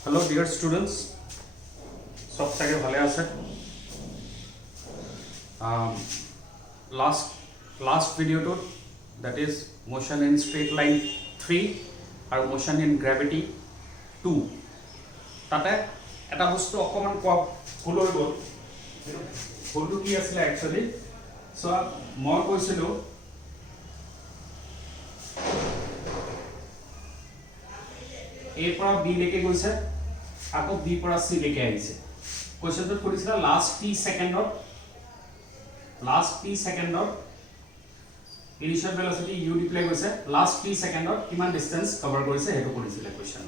Hello dear students, সব থেকে ভালো আছে last video to that is motion in straight line 3 আৰু motion in gravity 2 তাতে এটা বস্তু অকমান ভুল হৈ গ'ল ভুলটো কি আছিল actually so মই কৈছিলো A পৰা B লৈকে গৈছে আকৌ B পৰা C লৈকে আহিছে কোৱেশ্চনটো কৰিছিল লাষ্ট t সেকেন্ডত ইনিশিয়াল ভেলোসিটি u ডিপ্লাই কৰিছে লাষ্ট t সেকেন্ডত কিমান ডিসটেন্স কভাৰ কৰিছে হেতু কৰিছিল কোৱেশ্চন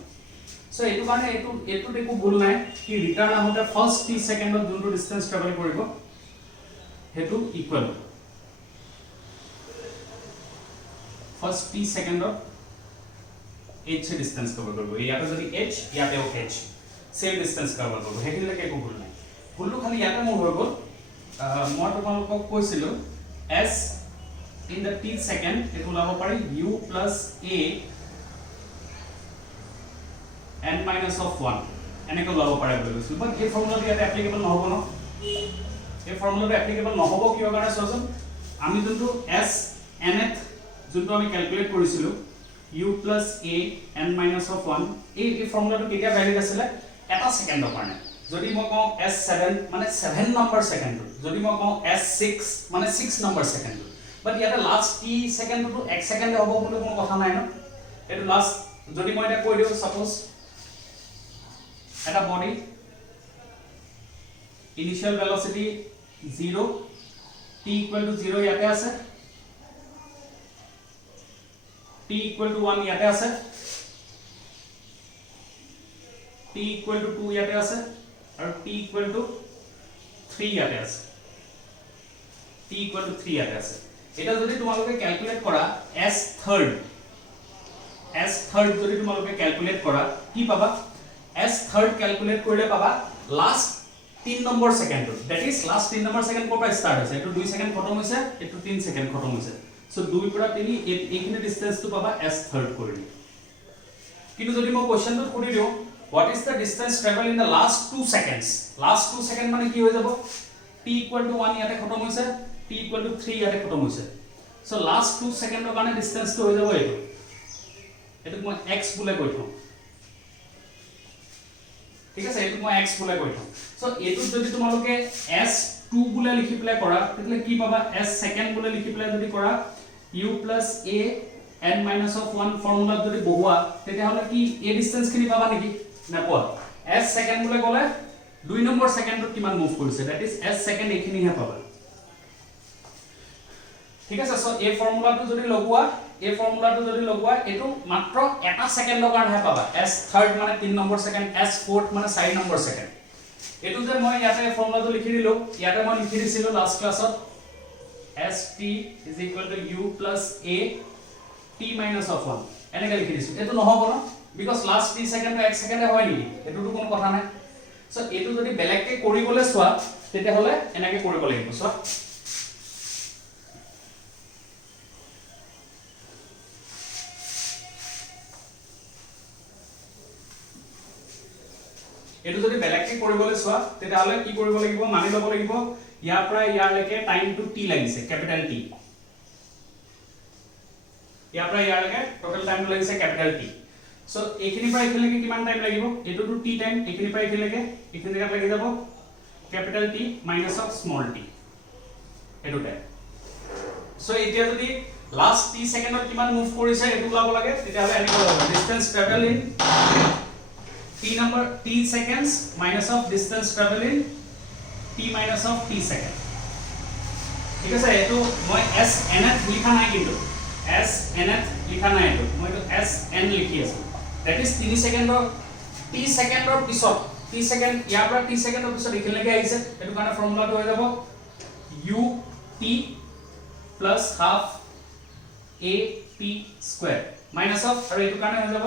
সো এটো কাৰণে এটো একো ভুল নাই কি ৰিটাৰ্ন আহোতে ফাৰ্স্ট t সেকেন্ডত যোনটো ডিসটেন্স ট্ৰেভেল কৰিব হেতু ইকুৱেল ফাৰ্স্ট t সেকেন্ডত h से डिस्टेंस कवर करबो याते जदि h यातेও h same distance cover करबो हेकिलके को भूल নাই ভুলটো খালি ইয়াতে মোৰ হৈ গ'ল মই তোমালোকক কৈছিলো s in the t second এটো লাভ পাৰি u plus a n minus of 1 এনেকৈ লাভ পাৰে বুলি কৈছিল বাট এই ফৰ্মুলাটো ইয়াতে এপ্লিকেবল নহব ন এই ফৰ্মুলাটো এপ্লিকেবল নহব কিয় কাৰণে চোৱাচোন আমি যোনটো s nth যোনটো আমি ক্যালকুলেট কৰিছিলো u plus a n minus of 1 এই ফৰ্মুলাটো কেতিয়া ভ্যালিড আছিল এটা সেকেন্ডৰ কাৰণে যদি মই কওঁ s7 মানে 7 নম্বৰ সেকেন্ড যদি মই কওঁ s6 মানে 6 নম্বৰ সেকেন্ড বাট ইয়াতে লাষ্ট t সেকেন্ডটো 1 সেকেন্ড হ'ব বুলি কোনো কথা নাই ন এটো লাষ্ট যদি মই এটা কৈ দিও সাপোজ এটা বডি ইনিশিয়াল ভেলোসিটি 0 t = 0 ইয়াতে আছে t equal to 1 ইয়াতে আছে t equal to 2 ইয়াতে আছে আৰু t equal to 3 ইয়াতে আছে t equal to 3 ইয়াতে আছে এটা যদি তোমালোকে ক্যালকুলেট কৰা s third যদি তোমালোকে ক্যালকুলেট কৰা কি পাবা s third ক্যালকুলেট কৰিলে পাবা লাষ্ট 3 নম্বৰ সেকেন্ডত that is last 3 number second কোৰ পৰা স্টাৰ্ট হৈছে এটো 2 সেকেন্ড খতম হৈছে এটো 3 সেকেন্ড খতম হৈছে সো 2 পৰা 3 এইখিনি ডিসটেন্স তো পাবা s third কৰিলি কিন্তু যদি মই কোৱেশ্চনটো কৰি দিও what is the distance travel in the last 2 seconds last 2 second মানে কি হৈ যাব t equal to 1 ইয়াতে খতম হৈছে t equal to 3 ইয়াতে খতম হৈছে সো লাষ্ট 2 সেকেন্ডৰ কাৰণে ডিসটেন্স তো হৈ যাব এটো মই x বুলে কৈ থম ঠিক আছে এটো মই x বুলে কৈ থম সো এটো যদি তোমালোকে s2 বুলে লিখি প্লে কৰা তেতিয়ালে কি পাবা s সেকেন্ড বুলে লিখি প্লে যদি কৰা u plus a n minus of 1 formula যদি বহুয়া তেতিয়া হলে কি a ডিসটেন্স খিনি পাবা নেকি না পোৱা s সেকেন্ড বলে গলে 2 নম্বৰ সেকেন্ডত কিমান মুভ কৰিছে দ্যাট ইজ s সেকেন্ড এখিনি হে পাবা ঠিক আছে সো এই ফর্মুলাটো যদি লগোৱা এটো মাত্ৰ এটা সেকেন্ডৰ কাৰণে হে পাবা s থাৰ্ড মানে 3 নম্বৰ সেকেন্ড s ফোৰ্থ মানে 4 নম্বৰ সেকেন্ড এটো যে মই ইয়াতে ফর্মুলাটো লিখি দিলো ইয়াতে মই লিখি দিছিলো লাষ্ট ক্লাছত st is equal to u plus a t minus of 1 এনেকৈ লিখি দিছো এটো নহব না because last 3 সেকেন্ড 1 সেকেন্ডে হয় নি এটোটো কোনো কথা নাই সো এটো যদি বেলেগকে কৰিবলে সোৱা তেতিয়া হলে এনেকৈ কৰিব লাগিব সো এটো যদি বেলেগকে কৰিবলে সোৱা তেতিয়া হলে কি কৰিব লাগিব মানি লব লাগিব ইয়াৰ পৰা ইয়াৰ লৈকে টাইম টু t লাগিছে ক্যাপিটাল T ইয়াৰ পৰা ইয়াৰ লৈকে টোটাল টাইম লাগিছে ক্যাপিটাল T সো এইখিনি পৰা এইখিলৈকে কিমান টাইম লাগিব এটো টু t টাইম এইখিনি পৰা এইখিলৈকে এইখিনি জায়গা লাগি যাব capital T minus of small t এটো টাইম সো এতিয়া যদি লাষ্ট t সেকেন্ডত কিমান মুভ কৰিছে এটো লাভ লাগে তেতিয়া হলে এনেকৈ হ'ব distance travel in t seconds minus of distance travel in t minus of t second ঠিক আছে এটো মই s nth লিখা নাই কিন্তু s nth লিখা নাই এটো মই তো s n লিখি আছো দ্যাট ইজ 3 সেকেন্ডৰ t সেকেন্ডৰ পিছত t সেকেন্ড ইয়াৰ পৰা t সেকেন্ডৰ পিছত এখিলৈকে আহিছে এটো কাৰণে ফৰ্মুলাটো হৈ যাব u t plus half a t square minus of আৰু এটো কাৰণে হৈ যাব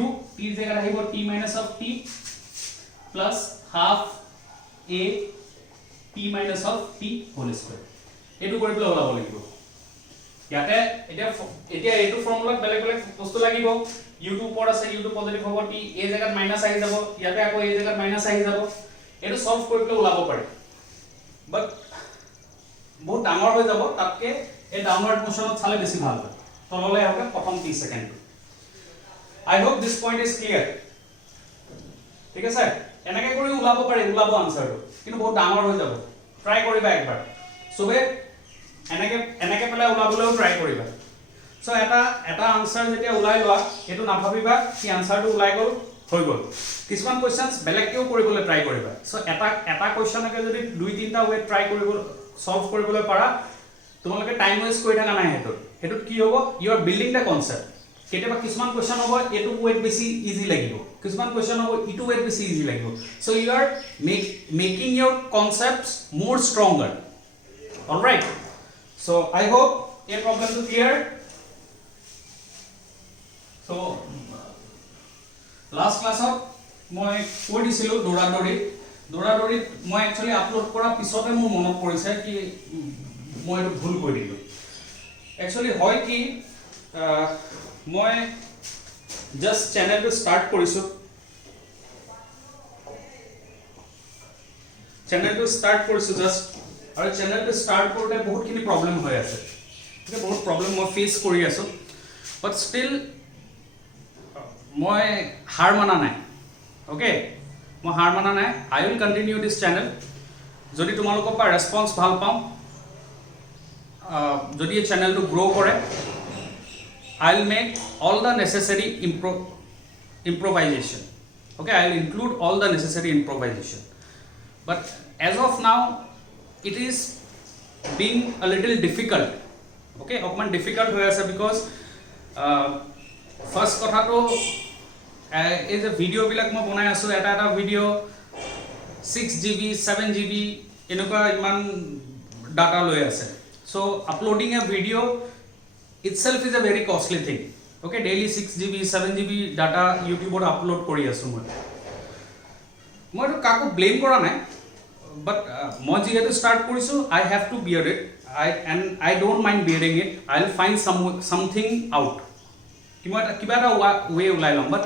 u t জায়গা আহিব t minus of t plus half a t minus of t whole square এটো কৰি পেলাই ওলাব লাগিব ইয়াতে এতিয়া এটো ফৰ্মুলাত বেলেগ বেলেগ বস্তু লাগিব u2 ওপৰত আছে u2 পজিটিভ হ'ব t এই জায়গাত মাইনাস আহি যাব ইয়াতে আকৌ এই জায়গাত মাইনাস আহি যাব এটো সলভ কৰিবলৈ ওলাব পাৰি বাট বহুত ডাঙৰ হৈ যাব তাতকে এই ডাউনৱাৰ্ড মোশনত চালে বেছি ভাল হয় তললৈ আহক প্ৰথম 30 second I hope this point is clear ঠিক আছে এনেকৈ কৰি ওলাব পাৰি ওলাব আনসাৰটো কিন্তু বহুত ডাঙৰ হৈ যাব ট্ৰাই কৰিবা একবাৰ সবে এনেকৈ পেলাই ওলাবলৈও ট্ৰাই কৰিবা সো এটা আনসাৰ যেতিয়া ওলাই লোৱা এটো নাভাবিবা কি আনসাৰটো ওলাই গল হৈ গল কিছুমান কোৱেশ্চনস বেলেগকেও কৰিবলৈ ট্ৰাই কৰিবা সো এটা কোৱেশ্চনকে যদি দুই তিনটা ওয়ে ট্ৰাই কৰিব সলভ কৰিবলৈ পাৰা তোমালোকে টাইম ওয়েষ্ট কৰি থাকা নাই হেতুত কি হ'ব ইউ আৰ বিল্ডিং দা কনসেপ্ট কেতিয়াবা কিছুমান কোৱেশ্চন হ'ব এটো ওয়েট বেছি ইজি লাগিব কিছুমান কোৱেশ্চন হ'ব ইটো ওয়েট বেছি ইজি লাগিব so you are making your concepts more stronger alright so I hope এই প্ৰবলেমটো ক্লিয়াৰ সো লাস্ট ক্লাছত মই কৈ দিছিলো দৌৰাদৌৰি মই একচুয়ালি আপলোড কৰা পিছতে মোৰ মনত পৰিছে কি মই এটো ভুল কৰি দিলো একচুয়ালি হয় কি মই জাস্ট চ্যানেলটো স্টাৰ্ট কৰিছো জাস্ট আৰু চ্যানেলটো স্টাৰ্ট কৰোতে বহুতখিনি প্ৰবলেম হৈ আছে ঠিক বহুত প্ৰবলেম মই ফেস কৰি আছো বাট স্টিল মই হাৰ মানা নাই ওকে মই হাৰ মানা নাই আই উইল কন্টিনিউ দিস চ্যানেল যদি তোমালোকৰ পৰা ৰেসপন্স ভাল পাওঁ যদি এই চ্যানেলটো গ্ৰো কৰে I'll make all the necessary improvisation okay I'll include all the necessary improvisation but as of now it is being a little difficult okay okman difficult hoy ase because first kotha to is a video bilak moi banai asu eta video 6GB 7GB enuka iman data loi ase so uploading a video itself is a very costly thing okay daily 6GB 7GB data youtube or upload kori asu moi to kako blame kora nai but moi jehetu start korisu I have to bear it I don't mind bearing it I'll find something out kiba ta way ulai lom but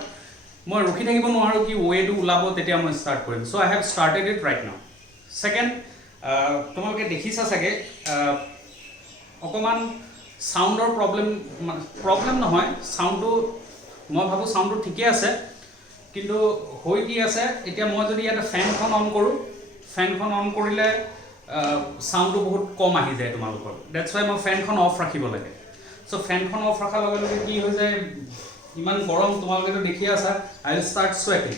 moi rokhi thakibo noaru ki way to ulabo tetia moi start korim so I have started it right now second tomaloke dekhisa sage okoman সাউন্ডৰ problem নহয় সাউন্ডটো মই ভাবো সাউন্ডটো ঠিকে আছে কিন্তু হৈ কি আছে এতিয়া মই যদি এটা ফ্যানখন অন কৰো ফ্যানখন অন কৰিলে সাউন্ডটো বহুত কম আহি যায় তোমালোকৰ দ্যাটস ওয়াই মই ফ্যানখন অফ ৰাখিব লাগে সো ফ্যানখন অফ ৰাখাৰ লগে লগে কি হৈ যায় ইমান গৰম তোমালোকে তো দেখি আছা I will start sweating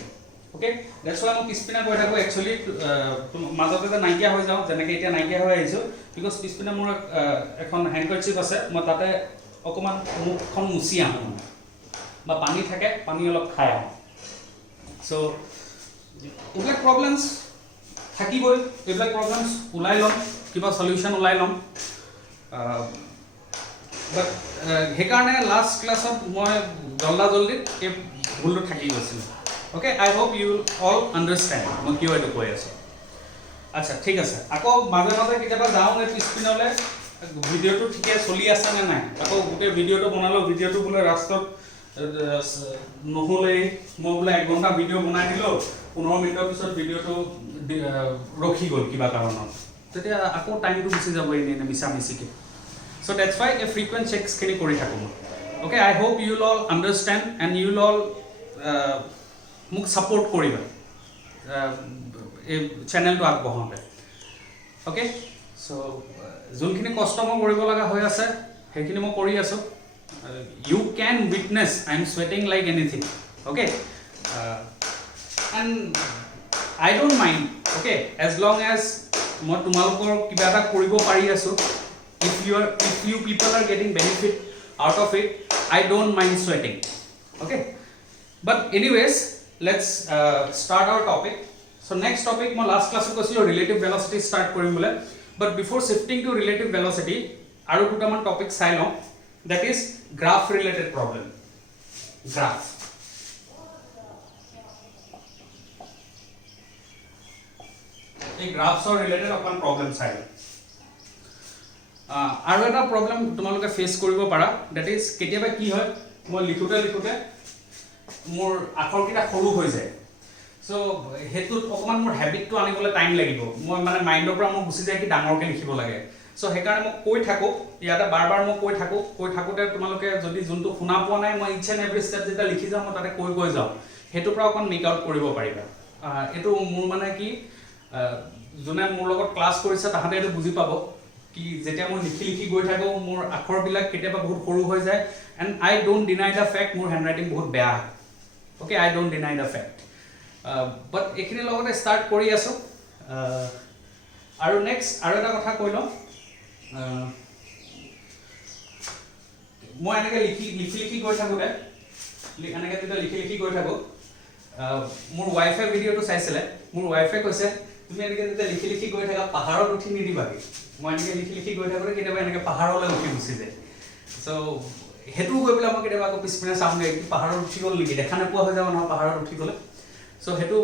okay that's why মই পিছপিনা গৈ থাকো একচুয়ালি মাজতে যে নাইকিয়া হৈ যাও যেনেকৈ এতিয়া নাইকিয়া হৈ আহিছো বিকজ পিছপিনা মোৰ এখন হ্যান্ডকারচিপ আছে মই তাতে অকমান মুখখন মুছি আহো বা পানী থাকে পানী অলপ খাই আহো সো এইবিলাক প্ৰবলেমস থাকিবই এইবিলাক প্ৰবলেমস ওলাই লম কিবা সলিউশন ওলাই লম বাট হেকাৰণে লাষ্ট ক্লাছত মই জলদি এই ভুলটো থাকি গৈছিল okay I hope you all understand মই কিয় এটো কৈ আছো আচ্ছা ঠিক আছে আকৌ মাজে মাজে কিবা যাও নে পিছপিনলে ভিডিওটো ঠিকে চলি আছে না নাই আকৌ গোটে ভিডিওটো বনালো ভিডিওটো বলে ৰাস্তাত নহলে মই বলে 1 ঘন্টা ভিডিও বনাই দিলো 15 মিনিটৰ পিছত ভিডিওটো ৰখি গল কিবা কাৰণত তেতিয়া আকৌ টাইমটো গুচি যাব এনে মিছা মিছিকে so that's why a frequent checks খিনি কৰি থাকো okay I hope you all understand and you all মোক সাপোর্ট কৰিবা এই চ্যানেলটো আগবঢ়াওঁতে ওকে সো যোনখিনি কষ্ট মই কৰিব লগা হৈ আছে সেইখিনি মই কৰি আছো you can witness I am sweating like anything okay and I don't mind okay as long as মই তোমালোকৰ কিবা এটা কৰিব পাৰি আছো if you people are getting benefit out of it I don't mind sweating okay but anyways let's start our topic so next topic my last class কৈছিলো relative velocity start কৰিম বলে but before shifting to relative velocity আৰু দুটামান topic চাই লওঁ that is graph related problem graph এই graphs or related অকমান problem চাই লওঁ আৰু এটা problem তোমালোকে ফেস কৰিব পাৰা that is কেতিয়াবা কি হয় মই লিখোতে মোৰ আখৰকেইটা সৰু হৈ যায় সো হেতুত অকমান মোৰ হ্যাবিটটো আনিবলৈ টাইম লাগিব মই মানে মাইন্ডৰ পৰা মই গুছি যায় কি ডাঙৰকে লিখিব লাগে সো হেকাৰণে মই কৈ থাকো ইয়াতে বাৰ মই কৈ থাকোতে তোমালোকে যদি যোনটো শুনা পোৱা নাই মই ইচ এন্ড এভৰি স্টেপ যেটা লিখি যাওঁ মই তাতে কৈ যাওঁ হেতুৰ পৰা অকন মেক আউট কৰিব পাৰিবা এটো মোৰ মানে কি যোনে মোৰ লগত ক্লাছ কৰিছে তাহাতে এটো বুজি পাব কি যেতিয়া মই লিখি গৈ থাকো মোৰ আখৰবিলাক কেতিয়াবা বহুত সৰু হৈ যায় and I don't deny the fact মোৰ হ্যান্ডৰাইটিং বহুত বেয়া okay I don't deny the fact but এখিনি লগতে স্টাৰ্ট কৰি আছো আৰু নেক্সট আৰু এটা কথা কৈ লম মই এনেকে লিখি গৈ থাকোতে এনেকে যেতিয়া লিখি গৈ থাকো মোৰ ওয়াইফে ভিডিওটো চাইছিলে মোৰ ওয়াইফে কৈছে তুমি এনেকে যেতিয়া লিখি গৈ থাকা পাহাৰত উঠি নিদিবাগে মই এনেকে লিখি গৈ থাকোতে কেতিয়াবা এনেকে পাহাৰলৈ উঠি গুছি যায় সো হেতু গৈ পেলা মই কেতিয়াবা আকৌ পিছপিনে চাওঁগে কি পাহাৰত উঠি গ'ল নেকি দেখা নোপোৱা হৈ যাব নহয় পাহাৰত উঠি গ'লে সো হেতু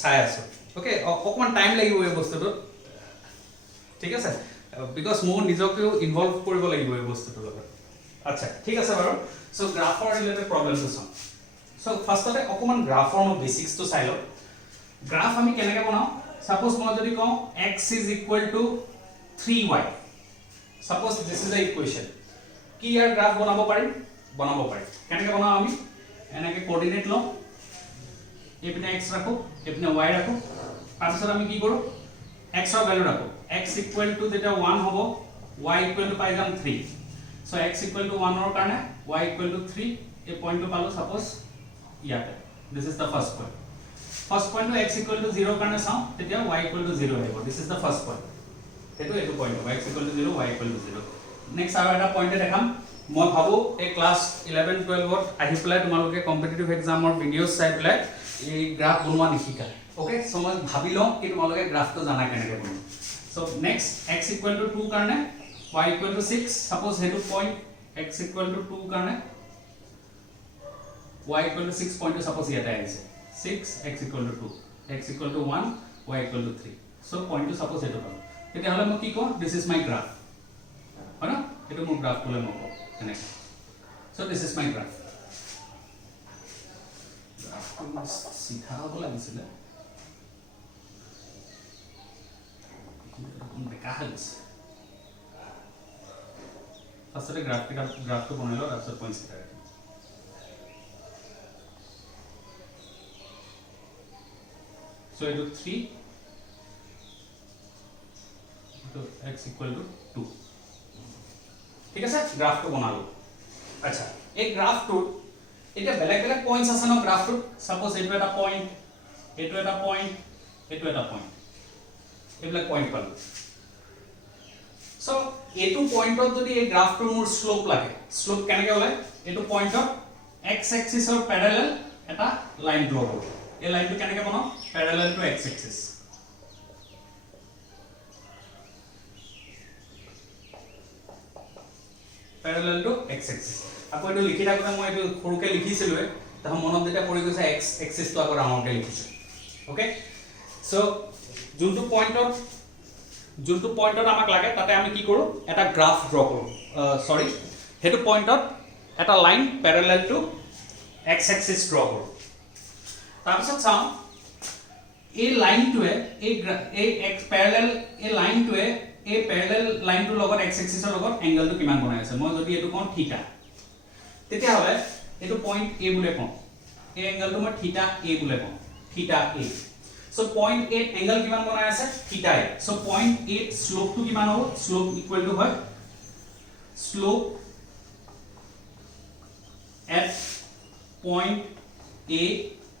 চাই আছো ওকে অকমান টাইম লাগিব এই বস্তুটো ঠিক আছে বিকজ মোৰ নিজকেও ইনভলভ কৰিব লাগিব এই বস্তুটোৰ লগত আচ্ছা ঠিক আছে বাৰু সো গ্ৰাফৰ ৰিলেটেড প্ৰবলেমটো চাম সো ফাৰ্ষ্টতে অকমান গ্ৰাফৰ মই বেসিক্সটো চাই লওঁ গ্ৰাফ আমি কেনেকৈ বনাও সাপোজ মই যদি কওঁ x is equal to 3y suppose this is a equation কি ইয়াৰ গ্ৰাফ বনাব পাৰি কেনেকৈ বনাও আমি এনেকৈ কোঅৰ্ডিনেট লওঁ এপিনে x ৰাখো এপিনে y ৰাখো তাৰপিছত আমি কি কৰো x ৰ ভ্যালু ৰাখো x equal to যেতিয়া 1 হ'ব y equal to পাই যাম 3 so x equal to 1 ৰ কাৰণে y equal to 3 এই পইণ্টটো পালো সাপোজ ইয়াতে this is the first point to x equal to 0 কাৰণে চাও তেতিয়া y equal to 0 আহিব this is the first point এটো point y equal to 0 y equal to 0 next আৰু এটা পইণ্ট দেখাম মই ভাবো এই ক্লাস 11 12 ত আহি পেলাই তোমালোকে কম্পিটিটিভ এক্সামৰ ভিডিওছ চাই পেলাই এই গ্ৰাফ বনোৱা নিশিকা ওকে সো মই ভাবি লওঁ কি তোমালোকে গ্ৰাফটো জানা কেনেকৈ বনাম so next x equal to 2 কাৰণে y equal to 6 সাপোজ হেতু পইণ্ট x equal to 2 কাৰণে y equal to 6 পইণ্টটো সাপোজ ইয়াতে আহিছে 6 x equal to 2 x equal to 1 y equal to 3 so point to suppose eto পালো তেতিয়া হলে মই কি কম this is my graph হয় না এটো মোৰ গ্ৰাফ বলে মই কম এনে so this is my graph সিধা হ'ব লাগিছিল বেকা হৈছে ফাৰ্ষ্টতে গ্ৰাফটো বনাই লওঁ তাৰপিছত পইণ্ট সিধা so it is 3 to x equal to 2 ঠিক আছে গ্ৰাফটো বনালো আচ্ছা এই গ্ৰাফটো এটা বেলেগ পইণ্টস আছে ন গ্ৰাফটো সাপোজ এটো এটা পইণ্ট এইবিলাক পইণ্ট পালো সো এটো পইণ্টত যদি এই গ্ৰাফটোৰ মোৰ স্লোপ লাগে স্লোপ কেনেকৈ ওলাই এটো পইণ্টত x এক্সিসৰ প্যাৰালেল এটা লাইন ড্ৰ হ'ব এই লাইনটো কেনেকৈ বনাও parallel to x axis আকৌ এটো লিখি থাকোতে মই এটো সৰুকে লিখিছিলো তাহ মনত যেটা পৰি গৈছে x axis তো আকৌ ৰাউণ্ডকে লিখিছো ওকে সো যোনটো পইণ্টত আমাক লাগে তাতে আমি কি কৰো এটা গ্ৰাফ ড্ৰ কৰো সৰি হেতু পইণ্টত এটা line parallel to x axis draw কৰো তাৰপিছত চাও এই লাইনটোৱে এই x প্যাৰালেল এই লাইনটোৱে এই প্যাৰালেল লাইনটোৰ লগত x এক্সিসৰ লগত এংগলটো কিমান বনাই আছে মই যদি এটো কোন থিটা তেতিয়া হলে এটো পইণ্ট a বুলে কম এই এংগলটো মই থিটা a বুলে কম থিটা a so point a angle কিমান বনাই আছে থিটা a সো পইণ্ট a স্লোপটো কিমান হ'ব স্লোপ ইকুৱেল টু হয় slope at point a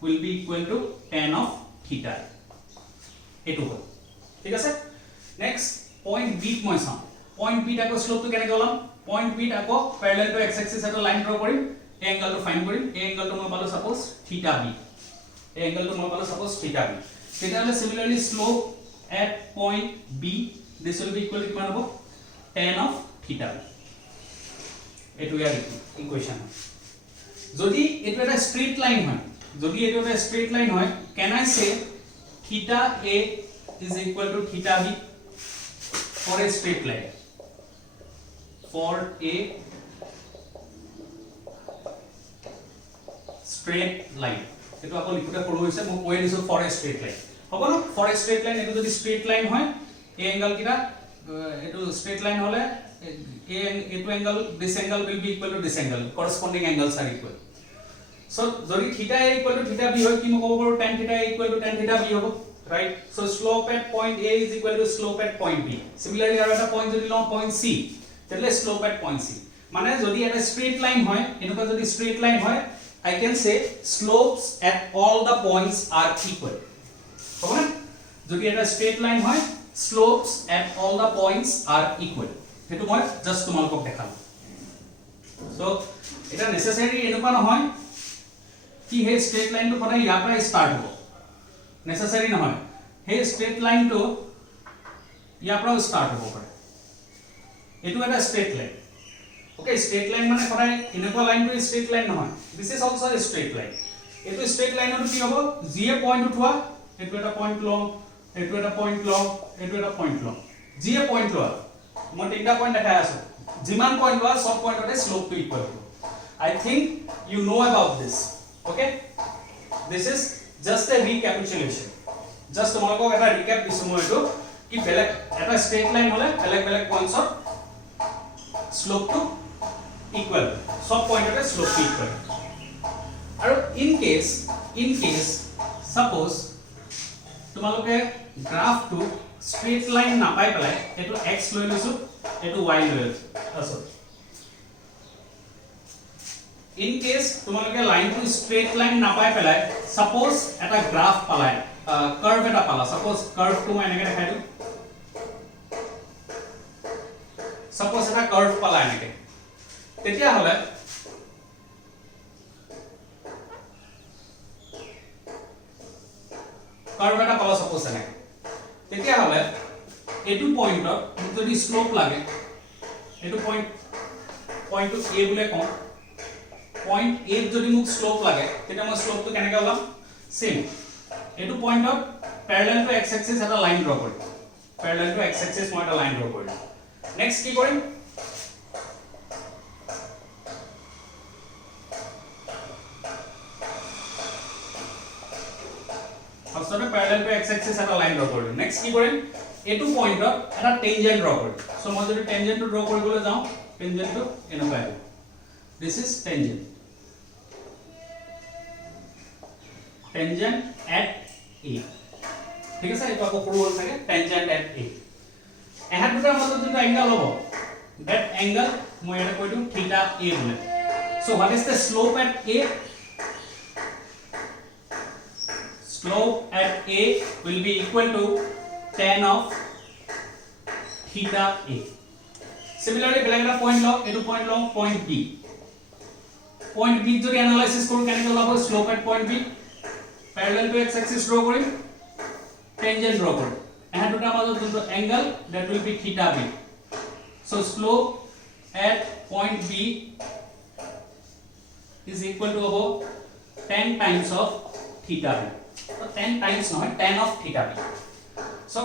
will be equal to tan of theta এটো হয় ঠিক আছে নেক্সট পয়েন্ট বি মই চাম পয়েন্ট বি টাকো স্লোপটো কেনেকৈ ওলাম পয়েন্ট বি টাকো প্যারালাল টু x এক্সিস এটা লাইন ড্ৰ কৰিম এই এংগলটো ফাইন্ড কৰিম এই এংগলটো মই পালো সাপোজ থিটা বি এই এংগলটো মই পালো সাপোজ থিটা বি তেতিয়াহলে similarly slope at point b this will be equal to কিমান হ'ব tan of theta এটো ইয়াৰ ইকুয়েশন যদি এটো এটা স্ট্রেট লাইন হয় can I say theta a is equal to theta b for a straight line straight line এটো আকৌ লিখোতে সৰু হৈছে মই কৈ দিছো for a straight line হ'ব না for a straight line এটো যদি straight line হয় এই angle কিটা এটো straight line হলে এটো angle this angle will be equal to this angle corresponding angles are equal so যদি theta a equal to theta b হয় কি মই ক'ব পাৰো tan theta a equal to tan theta b হ'ব right so slope at point a is equal to slope at point b similarly আৰু এটা point যদি লওঁ point c তেলে slope at point c মানে যদি এটা straight line হয় এনেকুৱা যদি straight line হয় I can say slopes at all the points are equal হ'ব না যদি এটা straight line হয় slopes at all the points are equal হেতু মই জাস্ট তোমালোকক দেখালো so এটা necessary এনেকুৱা নহয় কি হে straight line টো সদায় ইয়াৰ পৰা স্টাৰ্ট হ'ব necessary নহয় হে straight line টো ইয়াৰ পৰা স্টাৰ্ট হ'ব পাৰে এটো এটা straight line okay straight line মানে সদায় এনেকুৱা লাইন টো straight line নহয় this is also a straight line এটো straight line টো কি হ'ব জিএ পইণ্ট উঠোৱা এটো এটা পইণ্ট লওঁ এটো এটা পইণ্ট লওঁ এটো এটা পইণ্ট লওঁ জিএ পইণ্ট লোৱা মই তিনটা পইণ্ট দেখাই আছো যিমান পইণ্ট লোৱা সব পইণ্টতে স্লোপ টো ইকুৱেল হ'ব I think you know about this okay this is just a recapitulation just তোমালোকক এটা ৰিক্যাপ দিছো মই এটো কি বেলেগ এটা straight line হলে বেলেগ বেলেগ পইণ্টছত স্লোপ টো equal সব পইণ্টতে স্লোপ টো equal আৰু in case suppose তোমালোকে গ্ৰাফ টো straight line নাপাই পেলাই এটো x লৈ লৈছো এটো y লৈ লৈছো sorry in case তোমালোকে লাইন টো straight line নাপাই পেলাই suppose এটা গ্ৰাফ পালাই কার্ভ এটা পালা suppose কার্ভ টো মই এনেকে দেখাই দিও suppose এটা কার্ভ পালা এনেকে তেতিয়া হলে কার্ভ এটা পালা suppose এনেকে তেতিয়া হলে এটু পয়েন্টত যদি স্লোপ লাগে এটু পয়েন্ট টু a বুলে কম পয়েন্ট a যদি মোক স্লোপ লাগে তেতিয়া মই স্লোপ টো কেনেকৈ ওলাম সেম এটু পয়েন্টত প্যারালাল টু x axis এটা লাইন ড্ৰ কৰিম প্যাৰালাল টু x axis মই এটা লাইন ড্ৰ কৰিম নেক্সট কি কৰিম ফাৰ্স্টতে প্যাৰালাল টু x axis এটা লাইন ড্ৰ কৰিম নেক্সট কি কৰিম এটু পয়েন্টত এটা টেনজেন্ট ড্ৰ কৰিম সো মই যদি টেনজেন্ট টো ড্ৰ কৰিবলৈ যাওঁ টেনজেন্ট টো এনেকুৱা আহিব this is tangent at a ঠিক আছে এটা আকৌ সৰু হ'ল থাকে tangent at a এহাত দুটাৰ মাজত যোনটো এংগল হ'ব that angle মই এটা কৈ দিওঁ theta a বুলে so what is the slope at a slope at a will be equal to tan of theta a similarly বেলেগ এটা পয়েন্ট লও এটো পয়েন্ট লও পয়েন্ট b পয়েন্ট b যদি এনালাইসিস কৰো কেনেকৈ ওলাব slope at point b parallel to x axis draw কৰিম টেনজেন্ট ড্ৰ কৰিম এহা দুটা মাজত যোনটো angle that will be theta b so slope at point b is equal to about 10 times of theta b so 10 times নহয় 10 of theta b so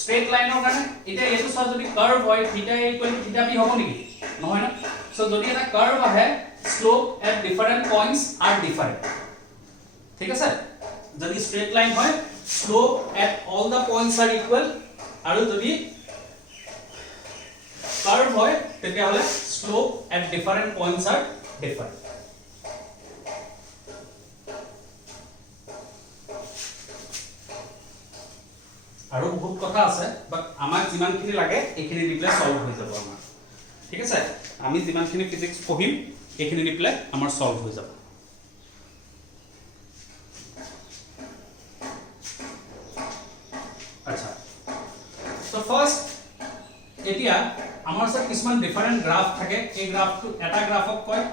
straight line ৰ কাৰণে এটা এটো সব যদি কার্ভ হয় theta a equal to theta b হ'ব নেকি নহয় না so যদি এটা কার্ভ আহে slope at different points are different ঠিক আছে যদি straight line হয় slope at all the points are equal আৰু যদি curve হয় তেতিয়া হলে slope at different points are different আৰু বহুত কথা আছে বাট আমাক যিমানখিনি লাগে এইখিনি দিলে সলভ হৈ যাব আমাৰ ঠিক আছে আমি যিমানখিনি ফিজিক্স পঢ়িম এইখিনি দিলে আমাৰ সলভ হৈ যাব আচ্ছা সো ফাৰ্স্ট এতিয়া আমাৰ সব কিছুমান ডিফারেন্ট গ্রাফ থাকে এই গ্রাফটো এটা গ্রাফক কয়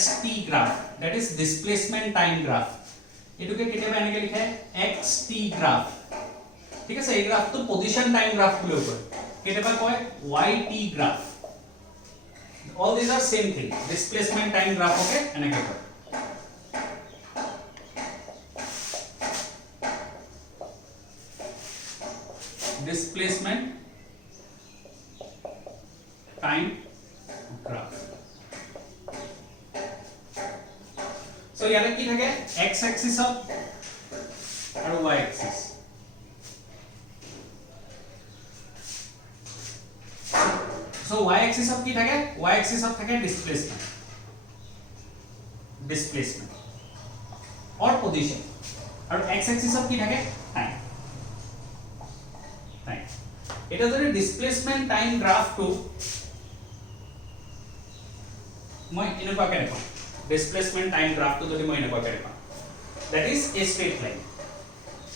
st graph that is displacement time graph এটুকে কেতিয়াবা এনেকে লিখে xt গ্রাফ ঠিক আছে এই গ্রাফটো পজিশন টাইম গ্রাফ বুলিও কয় কেতিয়াবা কয় yt graph all these are same thing displacement time graph okay এনেকে কয় displacement time graph so so ইয়াতে কি থাকে x axis আৰু y axis so y axis কি থাকে y axis থাকে displacement or position আৰু x axis কি থাকে time এটা যদি ডিসপ্লেসমেন্ট টাইম গ্ৰাফটো মই এনেকুৱাকে দেখাম ডিসপ্লেসমেন্ট টাইম গ্ৰাফটো যদি মই এনেকুৱাকে দেখাম that is a straight line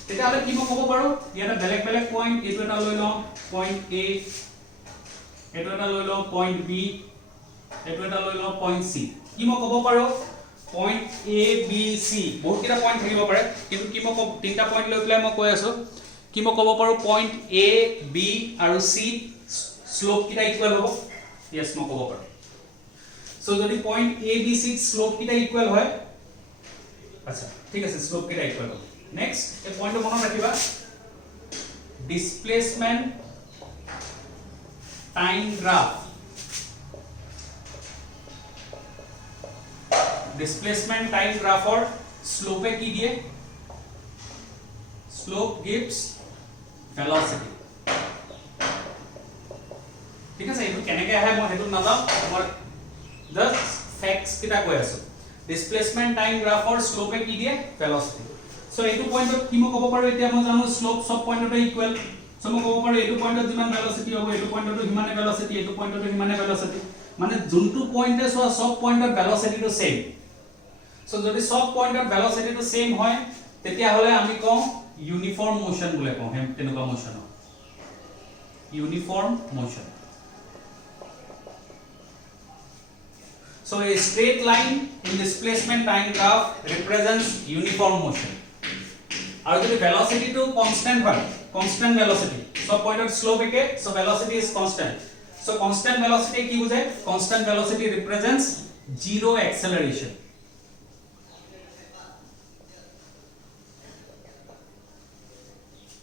তেতিয়াহলে কি মই ক'ব পাৰো ইয়াতে বেলেগ বেলেগ পইণ্ট এইটো এটা লৈ লওঁ পইণ্ট A এইটো এটা লৈ লওঁ পইণ্ট B এইটো এটা লৈ লওঁ পইণ্ট C কি মই ক'ব পাৰো পইণ্ট A B C বহুত কিটা পইণ্ট থাকিব পাৰে কিন্তু কি মই তিনটা পইণ্ট লৈ পেলাই মই কৈ আছো কি মই ক'ব পাৰো পইণ্ট A B আৰু C স্লোপ কিটা ইকুৱেল হ'ব यस মই ক'ব পাৰো সো যদি point A B C slope কিটা ইকুৱেল হয় আচ্ছা ঠিক আছে স্লোপ কিটা ইকুৱেল হ'ব নেক্সট এই পইণ্টটো মনত ৰাখিবা displacement time graph displacement time গ্ৰাফৰ স্লোপে কি দিয়ে স্লোপ gives velocity ঠিক আছে এইটো কেনেকৈ আহে মই হেতু নাজানো তোমাৰ জাস্ট ফ্যাক্টস কিটা কৈ আছো ডিসপ্লেসমেন্ট টাইম গ্ৰাফৰ স্লোপে কি দিয়ে velocity সো এইটো পইণ্টত কি মই ক'ব পাৰো এতিয়া মই জানো স্লোপ সব পইণ্টতে ইকুৱেল সো মই ক'ব পাৰো এইটো পইণ্টত যিমান velocity হ'ব এইটো পইণ্টতো হিমানে velocity এইটো পইণ্টতো হিমানে velocity মানে যোনটো পইণ্টে সব পইণ্টৰ velocity টো সেম সো যদি সব পইণ্টৰ velocity টো সেম হয় তেতিয়া হলে আমি কওঁ ইউনিফৰ্ম মোশন বলে কওঁ হেম তেনেকুৱা motion uniform motion so a straight line in displacement time graph represents uniform motion আৰু যদি velocity টো constant হয় constant velocity সব পইণ্টৰ slope একে so velocity is constant so constant velocity কি বুজায় constant velocity represents zero acceleration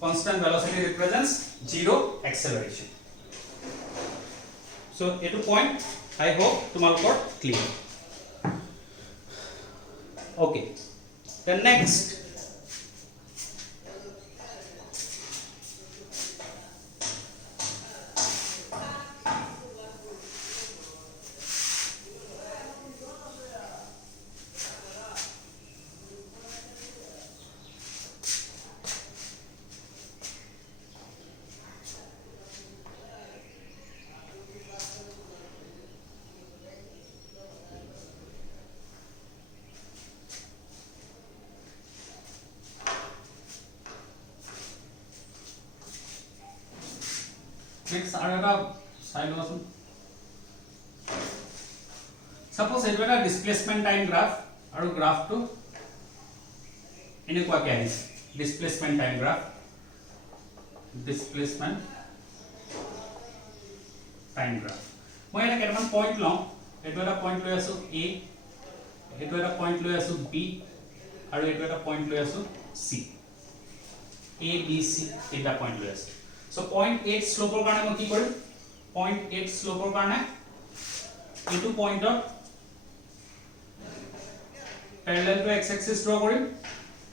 constant velocity represents zero acceleration so etu point I hope tumalokor clear okay the next next আৰু এটা চাই লওঁচোন suppose এইটো এটা ডিসপ্লেসমেন্ট টাইম গ্ৰাফ আৰু গ্ৰাফটো এনেকুৱাকে আহিছে displacement time graph displacement time graph মই এটা কেইটামান পইণ্ট লওঁ এইটো এটা পইণ্ট লৈ আছো A এইটো এটা পইণ্ট লৈ আছো B আৰু এইটো এটা পইণ্ট লৈ আছো C A B C এটা পইণ্ট লৈ আছো so point 8 slope karone মই কি কৰিম point 8 slope karone etu point parallel to x axis draw কৰিম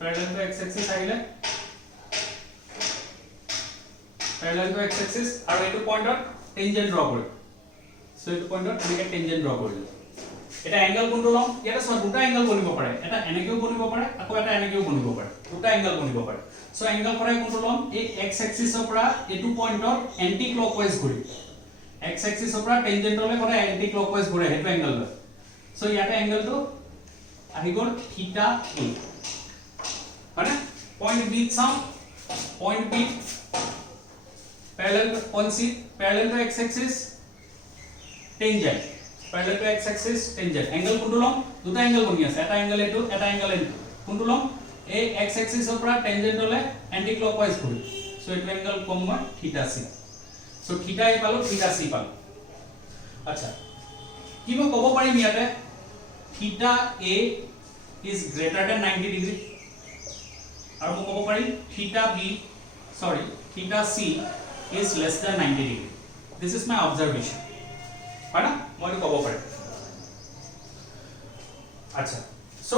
parallel to x axis আহিলে parallel to x axis আৰু etu point tangent draw কৰিম so etu point এনেকে tangent draw কৰিলো এটা angle কোনটো লম ইয়াতে সব দুটা angle বনিব পাৰে এটা এনেকেও বনিব পাৰে আকৌ এটা এনেকেও বনিব পাৰে দুটা angle বনিব পাৰে সো angle পৰাই কোনটো লম এই x axis পৰা এটো পইণ্টৰ এন্টি ক্লকৱাইজ ঘূৰি x axis পৰা টেনজেন্টলৈ কৰে এন্টি ক্লকৱাইজ ঘূৰে হেতু angle লয় সো ইয়াতে angle টো আহি গল থিটা a মানে পইণ্ট b চাম point b parallel point c parallel to x axis tangent parallel to x axis tangent angle কোনটো লম দুটা angle বনি আছে এটা angle এটো এটা angle এটো কোনটো লম এই x axis পৰা tangent হলে anti clockwise ঘূৰি সো এটো angle কম মই থিটা c সো থিটা a পালো থিটা c পালো আচ্ছা কি মই ক'ব পাৰিম ইয়াতে থিটা a is greater than 90 degree আৰু মই ক'ব পাৰিম থিটা b sorry theta c is less than 90 degree this is my observation হয় না মই ক'ব পাৰিম আচ্ছা সো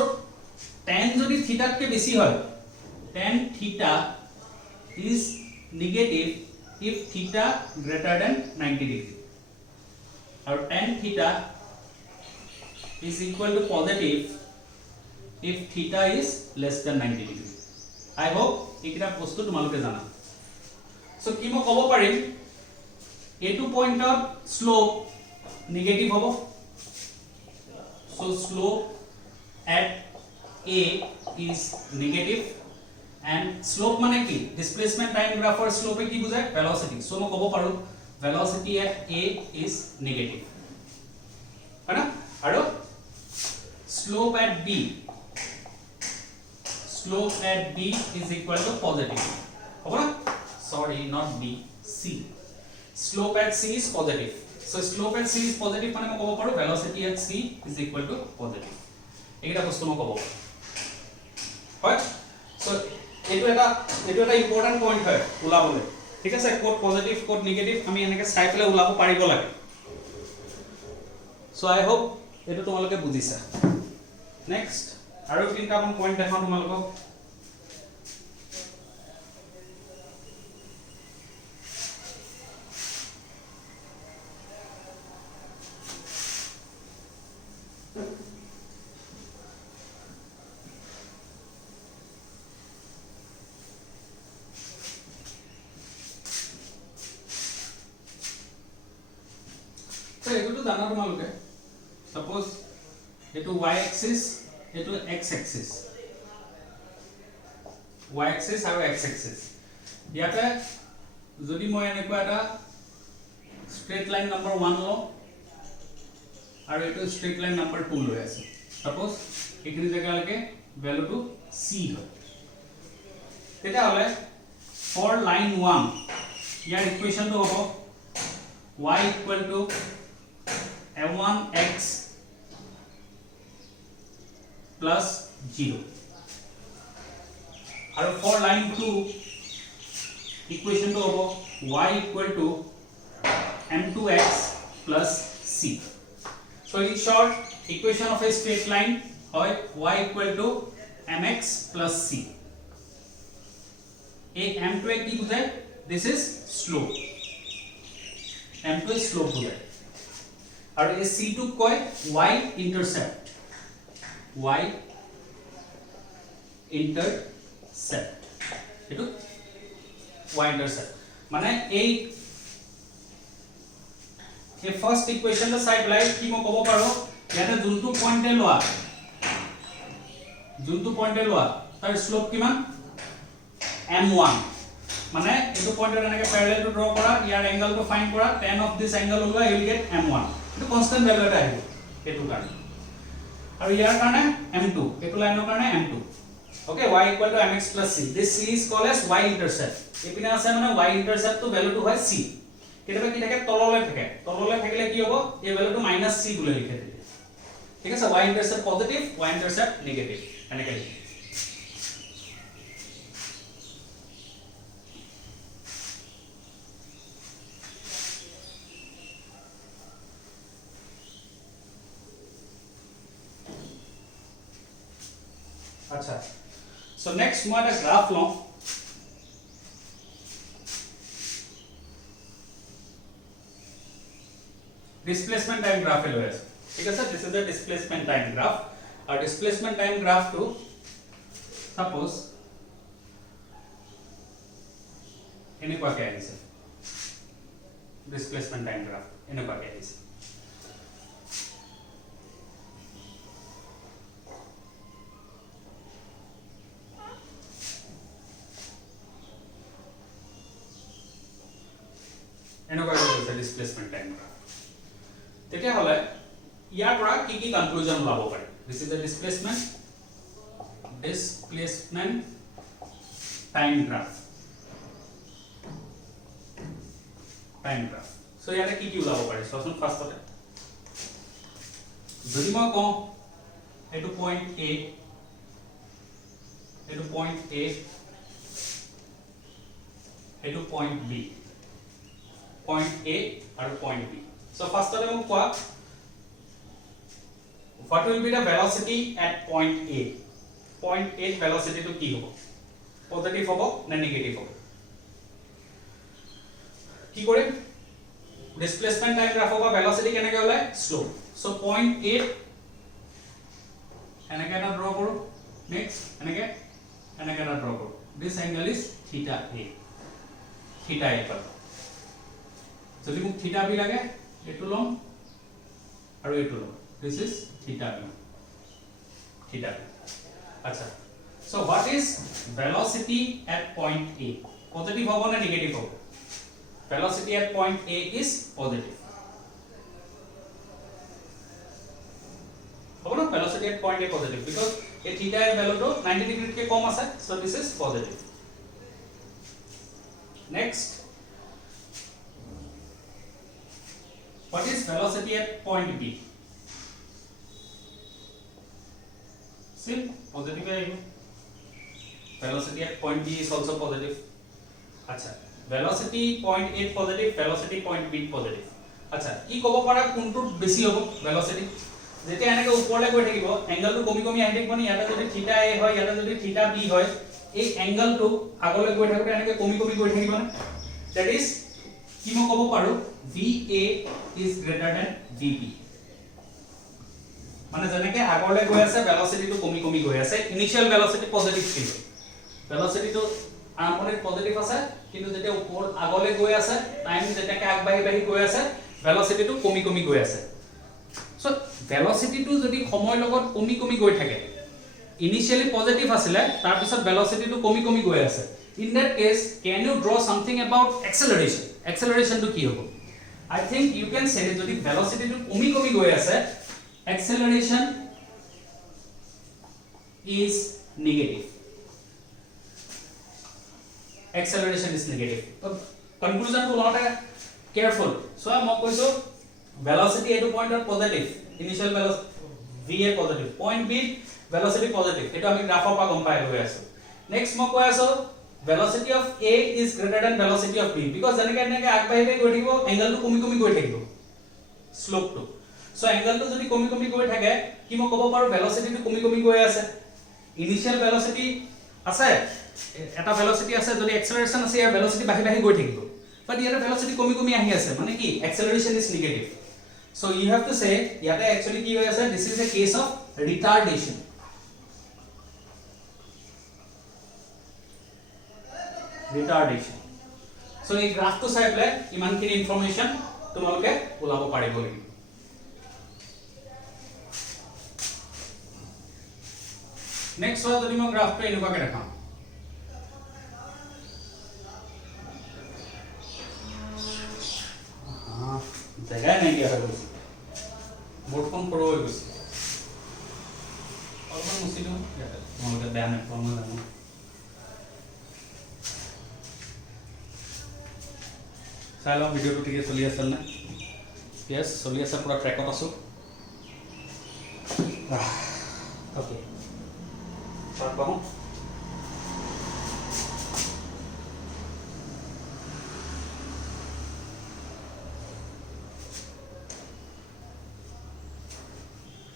tan যদি থিটাতকে বেছি হয় tan theta is negative if theta greater than 90 degree और tan theta is equal to positive if theta is less than 90 degree. I hope এইটা বস্তু তোমালোকে জানা। সো কি মই ক'ব পাৰিম এটো পইণ্টত স্লোপ নেগেটিভ হ'ব। So slope at a is negative and slope মানে কি displacement time graph or slope কি বুজায় velocity। সো মই ক'ব পাৰো velocity at a is negative হয় না আৰু slope at b is equal to positive হ'ব না sorry not b c slope at c is positive so slope at c is positive মানে মই ক'ব পাৰো velocity at c is equal to positive এইটা বস্তু মই ক'ব পাৰো হয় সো এইটো এটা ইম্পৰ্টেন্ট পইণ্ট হয় উলাবলে ঠিক আছে কোড পজিটিভ কোড নেগেটিভ আমি এনেকে চাই পেলাই উলাব পাৰিব লাগে সো আই হোপ এটো তোমালোকে বুজিছা নেক্সট আৰু তিনটা মান পইণ্ট দেখাও তোমালোকক So, eto jana tomaloke suppose eto y axis eto x axis aru x axis yate jodi moi eneko eta straight line number 1 lo aru eto straight line number 2 loi ase suppose ekini jaga leke value to c hoy eta hole for line 1 yar equation to hobo y equal to m1x plus 0 and for line 2 equation to hobo y equal to m2x plus c so in short equation of a straight line hoy y equal to mx plus c a m2 ki bujhay this is slope m2 is slope bujhay और ये c2 কয় y intercept এটো y intercept মানে এই first equation টা চাই পেলাই কি মই ক'ব পাৰো ইয়াতে যোনটো পইণ্টে লোৱা তাৰ স্লোপ কিমান m1 মানে এটো পইণ্টৰ এনেকে প্যাৰালেল টু ড্ৰ কৰা ইয়াৰ এংগল টু ফাইন্ড কৰা tan of this angle ওলোৱা you will get m1 এটো কনস্ট্যান্ট ভ্যালু এটা আহিব এটো কাৰণে আৰু ইয়াৰ কাৰণে m2 এটো লাইনৰ কাৰণে m2 okay y equal to mx plus c this c is called as y intercept এপিনে আছে মানে y intercept তো ভ্যালুটো হয় c কেতিয়াবা কি থাকে তললৈ থাকিলে কি হ'ব এই ভ্যালুটো -c বুলি লিখে দিলে ঠিক আছে y intercept positive y intercept negative এনেকৈ अच्छा so next मैं एक ग्राफ लो डिस्प्लेसमेंट टाइम ग्राफ लो है ठीक है sir this is the displacement time graph और displacement time graph to suppose इन्हें क्या कहते हैं डिस्प्लेसमेंट टाइम ग्राफ इन्हें क्या कहते हैं डिस्प्लेसमेंट टाइम তেতিয়া হলে ইয়াৰ পৰা কি কি কনক্লুজন লাভ পাৰি this is the displacement time graph so ইয়াতে কি কি লাভ পাৰি সচোন ফাৰ্স্টতে যদি মই কওঁ এটো পইণ্ট a এটো পইণ্ট a এটো point b point A or point B. So first of all, what will be the velocity at point A? 0.8 velocity to কি হ'ব পজিটিভ হ'ব না নেগেটিভ হ'ব কি কৰিম ডিসপ্লেসমেন্ট টাইম গ্রাফ বা ভেলোসিটি কেনেকৈ ওলাই স্লোপ সো 0.8 এনেকৈ এটা ড্ৰ কৰো নেক্সট এনেকৈ এটা ড্ৰ কৰো this angle is theta a পাব যদি মোক থিটা b লাগে এটো লম আৰু এটো লম দিস ইজ থিটা b আচ্ছা so what is velocity at point a positive হ'ব না নেগেটিভ হ'ব velocity at point a is positive হ'ব না velocity at point a positive because a theta এর value তো 90 ডিগ্রি কে কম আছে so this is positive next what is velocity at point b see positive है velocity at point b is also positive अच्छा velocity point a positive velocity point b positive अच्छा কি কব পাৰা কোনটো বেছি হ'ব velocity যেতে এনেকে ওপৰলে গৈ থাকিব এংগলটো কমি কমি আহি থাকিব নি ইয়াতে যদি থিটা a হয় ইয়াতে যদি থিটা b হয় এই এংগলটো আগলৈ গৈ থাকোতে এনেকে কমি কমি গৈ থাকিব না that is কি মই কব পাৰো va is greater than vb মানে যেনেকে আগলৈ গৈ আছে velocity টো কমি কমি গৈ আছে ইনিশিয়াল velocity পজিটিভ ছিল velocity টো আৰম্ভণিত পজিটিভ আছে কিন্তু যেতিয়া ওপৰ আগলৈ গৈ আছে টাইম যেটাকে আগবাঢ়ি বাঢ়ি গৈ আছে velocity টো কমি কমি গৈ আছে সো velocity টো যদি সময় লগত কমি কমি গৈ থাকে ইনিশিয়ালি পজিটিভ আছিল তাৰ পিছত velocity টো কমি কমি গৈ আছে in that case can you draw something about acceleration টো কি হ'ব I think you can say যদি velocity টো কমি কমি গৈ আছে acceleration is negative so conclusion to not careful so I am কৈছো velocity at point or positive initial velocity va positive point b velocity positive eto ami graph pa gom pai hoye aso next mo koi aso velocity of a is greater than velocity of b because janeke enake ag bai bai goi thakibo angle to komi komi goi thakibo slope to so angle to jodi komi komi goi thake ki mo kobo paru velocity to komi komi goi ase initial velocity আছে এটা velocity আছে যদি acceleration আছে ইয়াৰ velocity বাহি বাহি গৈ থাকিব but year velocity কমি কমি আহি আছে মানে কি acceleration is negative so you have to say ইয়াতে actually কি হৈ আছে this is a case of retardation so এই গ্রাফ তো চাই পেলাই ইমানখিনি ইনফরমেশন তোমালোকে ওলাব পাৰিব লাগিব নেক্সট হয় যদি মই গ্ৰাফটো এনেকুৱাকে দেখাম जगह नहीं गया है बोर्ड फोन पड़ो है कुछ और मैं मुझसे क्यों क्या है वहाँ का बैन है फॉर्मल है साला वीडियो तो ठीक है सोलिया सन ना यस सोलिया सन पूरा ट्रैक आसो ओके स्टार्ट करूँ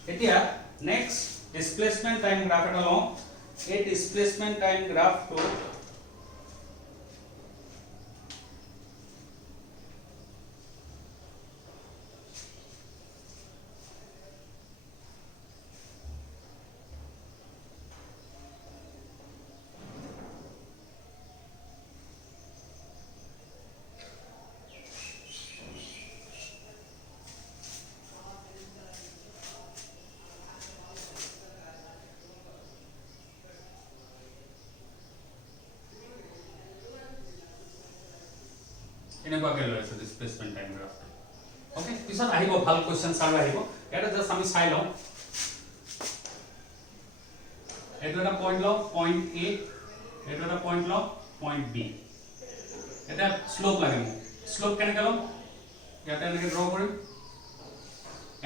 এতিয়া next displacement time graph এটা লওঁ এই displacement time graph to এনেকুৱাকে লৈছো ডিসপ্লেসমেন্ট টাইম গ্ৰাফ ওকে পিছত আহিব ভাল কোশ্চেন সাৰ আহিব এটা জাস্ট আমি চাই লওঁ এটো এটা পয়েন্ট লওঁ পয়েন্ট a এটো এটা পয়েন্ট লওঁ পয়েন্ট b এটা স্লোপ লাগে মোক স্লোপ কেনেকৈ লওঁ ইয়াতে এনেকৈ ড্ৰ কৰিম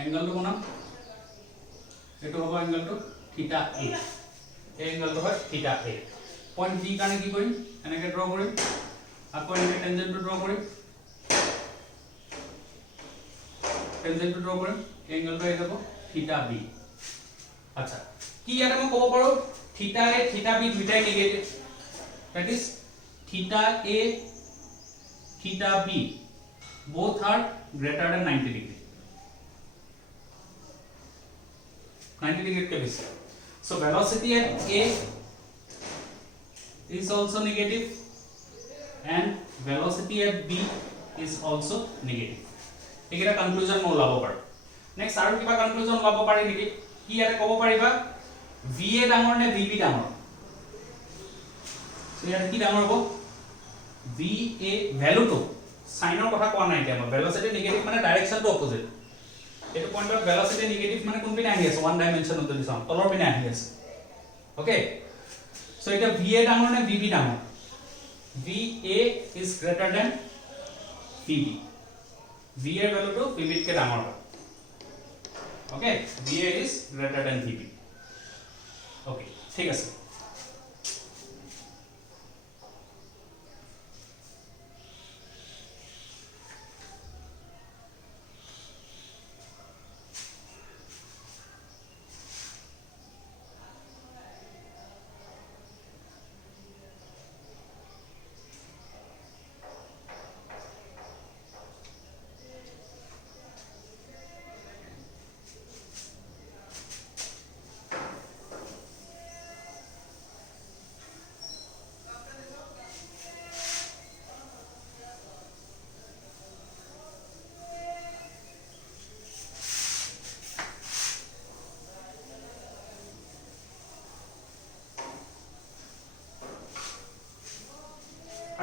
এংগলটো বনাম এটো হ'ব এংগলটো থিটা a এই এংগলটো হয় থিটা a পয়েন্ট b কাৰণে কি কৰিম এনেকৈ ড্ৰ কৰিম आपको इनके टेंजेंट टू ड्रॉ करें टेंजेंट टू ड्रॉ करें एंगल तो ये देखो थीटा b अच्छा কি ইয়াতে মই কব পাৰো theta a theta b দুইটাই negative that is theta a theta b both are greater than 90 degree 90 degree K base so velocity at a is also negative and velocity at b is also negative एकेटा conclusion মই ওলাব পাৰো next আৰু কিবা conclusion ওলাব পাৰি নেকি কি ইয়াতে ক'ব পাৰিবা va ডাঙৰ নে vb ডাঙৰ so ইয়াতে কি ডাঙৰ হ'ব va value to সাইনৰ কথা কোৱা নাই এতিয়া মই velocity negative মানে ডাইৰেকশন টো অপোজিট এটো পয়েন্টত velocity negative মানে কোন পিনে আহি আছে ওয়ান ডাইমেনশন অত দিছাম তলৰ পিনে আহি আছে ওকে সো এটা va ডাঙৰ নে vb ডাঙৰ va is greater than vb va এৰ ভ্যালু তো vb কে ডাঙৰ হয় okay va is greater than vb okay ঠিক আছে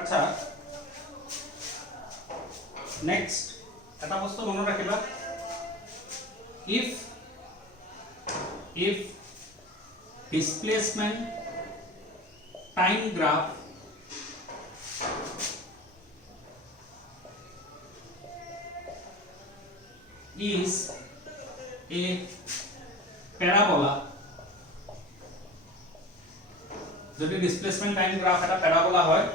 আচ্ছা নেক্সট এটা বস্তু মনত ৰাখিবা if displacement time graph is a parabola যদি displacement time graph এটা parabola হয়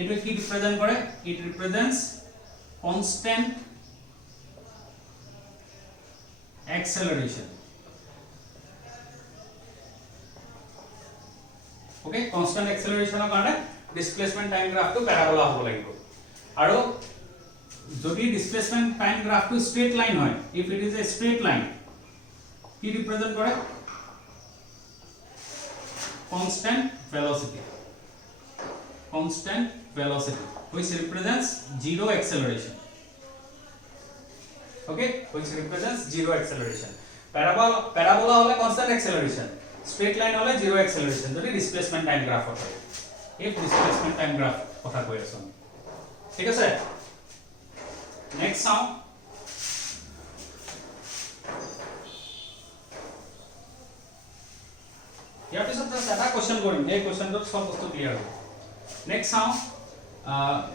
it কি রিপ্রেজেন্ট করে it represents constant acceleration okay constant acceleration এর কারণে displacement time graph তো parabola হ'ব লাগিব আৰু যদি displacement time graph to straight line হয় if it is a straight line কি রিপ্রেজেন্ট করে constant velocity which represents zero acceleration okay which represents zero acceleration parabola hole constant acceleration straight line hole zero acceleration jodi displacement time graph hoy if displacement time graph kotha koi aso thik ase next sound ইয়াৰ পিছত এটা question কৰিম এই কোশ্চেনটো সব বস্তু clear হ'ব next sound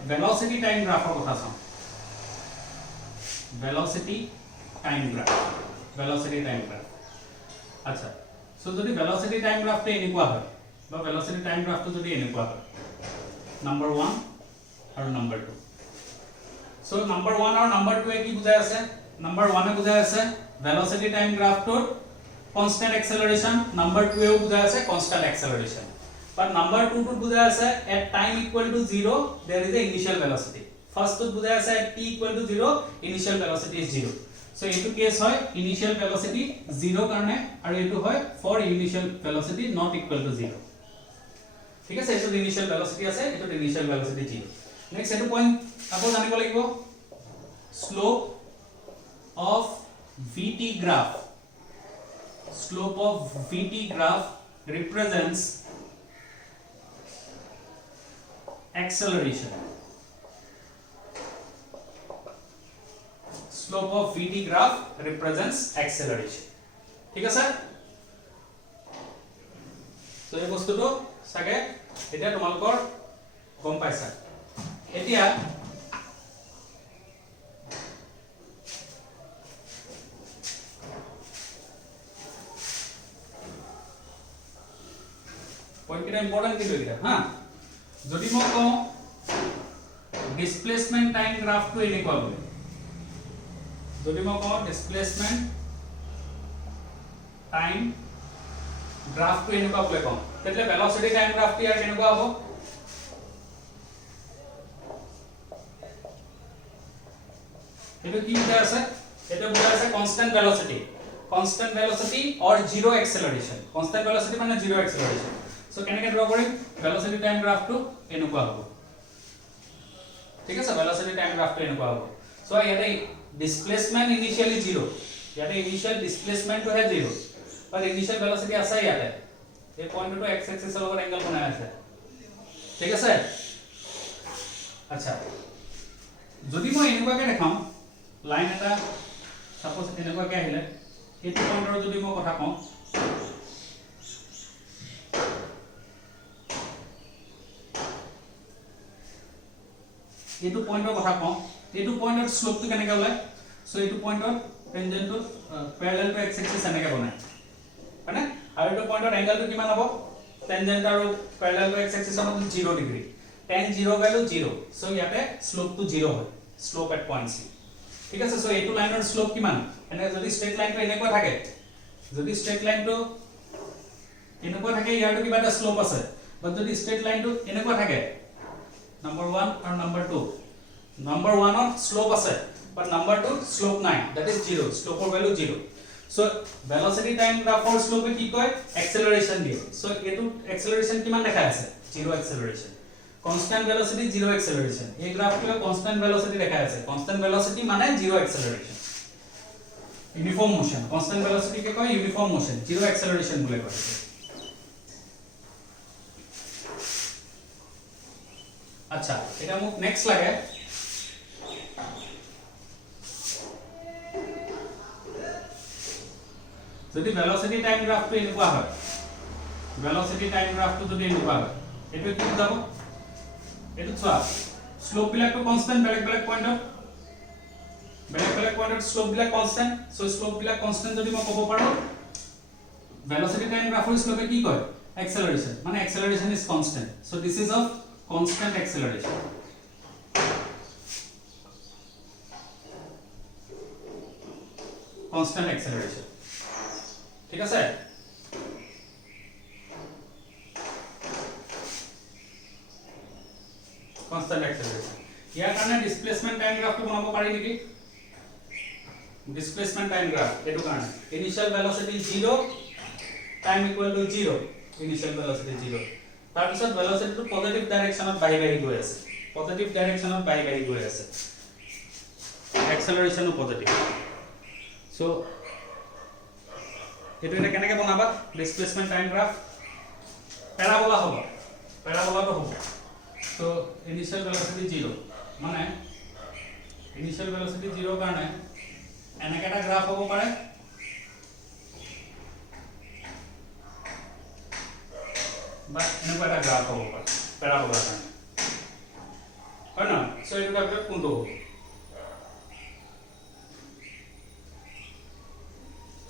velocity time graph or kotha sound velocity time graph acha so jodi velocity time graph te enekwa hoy ba velocity time graph to jodi enekwa hoy number 1 or number 2 so number 1 or number 2 e ki bujhai ase number 1 e bujhai ase velocity time graph to constant acceleration number 2 e bujhai ase constant acceleration but number 2 to bujhai ase at time equal to 0 there is a initial velocity first to bujhai ase at t equal to 0 initial velocity is 0 so into case hoy initial velocity 0 karone aru etu hoy for initial velocity not equal to 0 ঠিক আছে এটো initial velocity আছে এটো initial velocity 0 next etu point apo janibo lagibo slope of vt graph represents acceleration slope of vt graph represents acceleration ঠিক আছে তো এই বস্তুটো সাগে এটা তোমালকৰ গম পাইছা এতিয়া পয়েন্ট কিটা ইম্পর্টেন্ট কি লইলা হ্যাঁ যদি মই কওঁ ডিসপ্লেসমেন্ট টাইম গ্রাফ টু এনেকুৱা বলে যদি মই কওঁ ডিসপ্লেসমেন্ট টাইম গ্ৰাফটো এনেকুৱা বুলি কম তেতিয়া ভেলোচিটি টাইম গ্ৰাফটো ইয়াৰ কেনেকুৱা হ'ব এটো কি বুঝাই আছে এটা বুঝাই আছে constant velocity or zero acceleration constant velocity মানে জিরো অ্যাক্সেলারেশন সো কেনেকে ড্ৰ কৰিম ভেলোসিটি টাইম গ্ৰাফটো এনেকুৱা হ'ব ঠিক আছে ভেলোসিটি টাইম গ্ৰাফটো এনেকুৱা হ'ব সো ইয়াতে ডিসপ্লেসমেন্ট ইনিশিয়ালি জিরো ইয়াতে ইনিশিয়াল ডিসপ্লেসমেন্টটো হে জিরো বাট ইনিশিয়াল ভেলোসিটি আছে ইয়াতে এই পয়েন্টটো এক্স এক্সিসৰ লগত এংগল বনাই আছে ঠিক আছে আচ্ছা যদি মই এনেকুৱাকে দেখাম লাইন এটা সাপোজ এনেকুৱাকে আহিলে এইটো পয়েন্টৰ যদি মই কথা কওঁ এইটো পয়েন্টৰ কথা কওঁ এইটো পয়েন্টৰ স্লোপটো কেনেকৈ ওলাই সো এইটো পয়েন্টৰ টেনজেন্টটো প্যাৰালাল টু এক্স এক্সিস এনেকৈ বনায় মানে আৰু এইটো পয়েন্টৰ এংগলটো কিমান হ'ব টেনজেন্ট আৰু প্যাৰালাল টু এক্স এক্সিসৰ মধ্যে 0 ডিগ্ৰী tan 0 ভ্যালু 0 সো ইয়াতে স্লোপটো 0 হয় স্লোপ এট পয়েন্ট সি ঠিক আছে সো এইটো লাইনৰ স্লোপ কিমান এনে যদি স্ট্ৰেট লাইনটো এনেকুৱা থাকে যদি স্ট্ৰেট লাইনটো এনেকুৱা থাকে ইয়াৰটো কিবা এটা স্লোপ আছে বাট যদি স্ট্ৰেট লাইনটো এনেকুৱা থাকে নাম্বাৰ 1 আৰু নাম্বাৰ 2 নাম্বাৰ 1 ৰ স্লোপ আছে বাট নাম্বাৰ 2 স্লোপ নাই দ্যাট ইজ 0 স্লোপৰ ভ্যালু 0 সো ভেলোসিটি টাইম গ্ৰাফৰ স্লোপে কি কয় এক্সেলাৰেশন দিয়ে সো এটো এক্সেলাৰেশন কিমান দেখাই আছে 0 এক্সেলাৰেশন constant velocity zero acceleration এই গ্রাফটো constant velocity দেখাই আছে constant velocity মানে zero acceleration uniform motion constant velocity কে কয় uniform motion zero acceleration বলে কয় আচ্ছা এটা মোক নেক্সট লাগে যদি velocity time গ্রাফটো এনেকুৱা হয় velocity time গ্ৰাফটো যদি এনেকুৱা হয় এটো কি বুজাব এটো চোৱা স্লোপ বিলাক কনস্ট্যান্ট বেলেগ পয়েন্টত স্লোপ বিলাক কনস্ট্যান্ট সো স্লোপ বিলাক কনস্ট্যান্ট যদি মই ক'ব পাৰো ভেলোসিটি টাইম গ্ৰাফৰ স্লোপে কি কয় acceleration মানে acceleration is constant so this is of constant acceleration ঠিক আছে constant acceleration ইয়াৰ কাৰণে ডিসপ্লেসমেন্ট টাইম গ্ৰাফটো বনাব পাৰি নেকি ডিসপ্লেসমেন্ট টাইম গ্ৰাফ এটো কাৰণে initial velocity 0 time equal to 0 initial velocity 0 তাৰ পিছত ভেলোসিটিটো পজিটিভ ডাইৰেকচনত বাঢ়ি গৈ আছে পজিটিভ ডাইৰেকচনত বাঢ়ি গৈ আছে এক্সেলাৰেশনও পজিটিভ সো এটো এটা কেনেকৈ বনাবা ডিসপ্লেসমেন্ট টাইম গ্ৰাফ প্যাৰাবোলা হ'ব প্যাৰাবোলাটো হ'ব so initial velocity 0 মানে initial velocity 0 কাৰণে এনেকা এটা গ্ৰাফ হ'ব পাৰে বা এনেকুৱা এটা গ্ৰাফ হ'ব পাৰে প্যাৰাবোলা কাৰণে হয় না সো এইটো গ্ৰাফ কোনটো হ'ব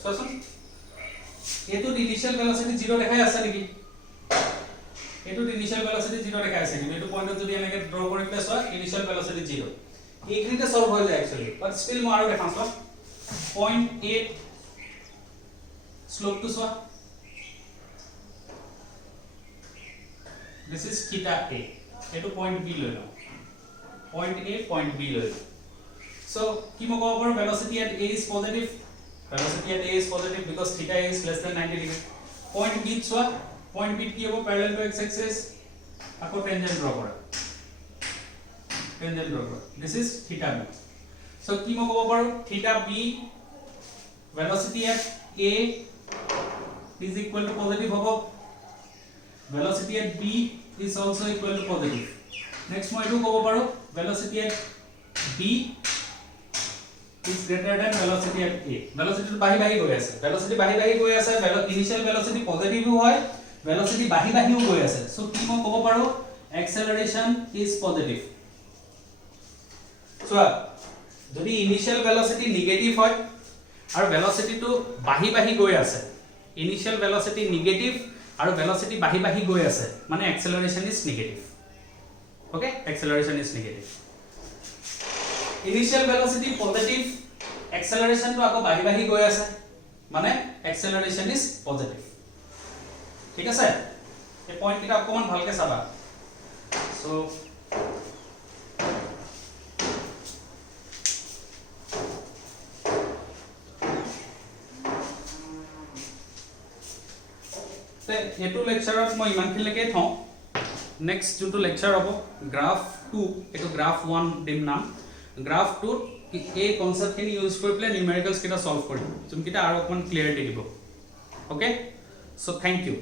সচোন এইটো ইনিশিয়াল ভেলোসিটি 0 দেখাই আছে নেকি এটো ইনিশিয়াল ভেলোসিটি 0 দেখাই আছে কিন্তু এটো পয়েন্টত যদি এনেকে ড্ৰ কৰি প্লেস হয় ইনিশিয়াল ভেলোসিটি 0 এইখিনিতে সলভ হৈ যায় एक्चुअली বাট স্টিল মই আৰু দেখাম সব 0.8 স্লোপ টু সোয়া দিস ইজ থিটা a এটো পয়েন্ট b লৈ লও পয়েন্ট a পয়েন্ট b লৈ লও সো কি মই ক'ব পাৰো velocity at a is positive velocity at a is positive because theta is less than 90 degree point b soya point b কি হ'ব parallel to x axis আকৌ tangent draw কৰা this is theta b so কি মই ক'ব পাৰো theta b velocity at a is equal to positive হ'ব velocity at b is also equal to positive next মই এটো ক'ব পাৰো velocity at b is greater than velocity at a velocity বাহি গৈ আছে initial velocity positive হয় velocity বাহিও গৈ আছে সো কি মই ক'ব পাৰো acceleration is positive সো যদি initial velocity negative হয় আৰু velocity টো বাহি গৈ আছে initial velocity negative আৰু velocity বাহি গৈ আছে মানে acceleration is negative okay acceleration is negative initial velocity positive acceleration টো আকৌ বাহি গৈ আছে মানে acceleration is positive ঠিক আছে এই পইণ্ট কিটা অকমান ভালকে চাবা সো এইটো লেকচাৰত মই ইমানখিনিলৈকে থওঁ নেক্সট যোনটো লেকচাৰ হ'ব গ্ৰাফ 2 এইটো গ্ৰাফ 1 দিম নাম গ্ৰাফ 2 এই কনসেপ্টখিনি ইউজ কৰি পেলাই নিউমেৰিকেলছ কিটা সলভ কৰিম যোনকিটা আৰু অকমান ক্লিয়াৰিটি দিব ওকে সো থ্যাংক ইউ